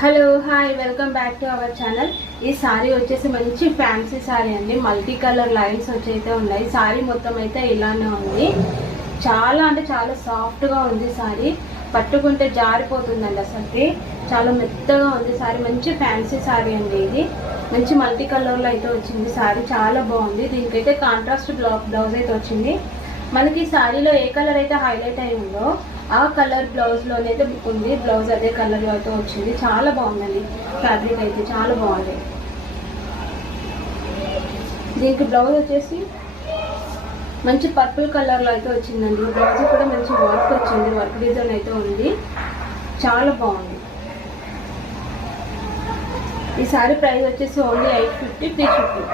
Hello hi welcome back to our channel. ఈ sorry వచ్చేసి మంచి ఫ్యాన్సీ సారీ అండి. మల్టీ కలర్ లైన్స్ వచ్చి అయితే ఉన్నాయి. సారీ మొత్తం అయితే ఇలానే ఉంది. చాలా అంటే చాలా సాఫ్ట్గా ఉంది సారీ. పట్టుకుంటే జారిపోతుందండి. అసలు చాలా మెత్తగా ఉంది సారీ. మంచి ఫ్యాన్సీ సారీ అండి. ఇది మంచి మల్టీ కలర్లో అయితే వచ్చింది సారీ. చాలా బాగుంది. దీనికైతే కాంట్రాస్ట్ బ్లౌజ్ అయితే వచ్చింది. మనకి సారీలో ఏ కలర్ అయితే హైలైట్ అయి ఉందో ఆ కలర్ బ్లౌజ్లోనైతే ఉంది. బ్లౌజ్ అదే కలర్లో అయితే వచ్చింది. చాలా బాగుందండి. ఫ్యాబ్రిక్ అయితే చాలా బాగుంది. దీనికి బ్లౌజ్ వచ్చేసి మంచి పర్పుల్ కలర్లో అయితే వచ్చిందండి. బ్లౌజ్ కూడా మంచి వర్క్ వచ్చింది. వర్క్ డిజైన్ అయితే ఉంది. చాలా బాగుంది. ఈ సారీ ప్రైస్ వచ్చేసి ఓన్లీ 850 ఫ్రీ షిప్పింగ్.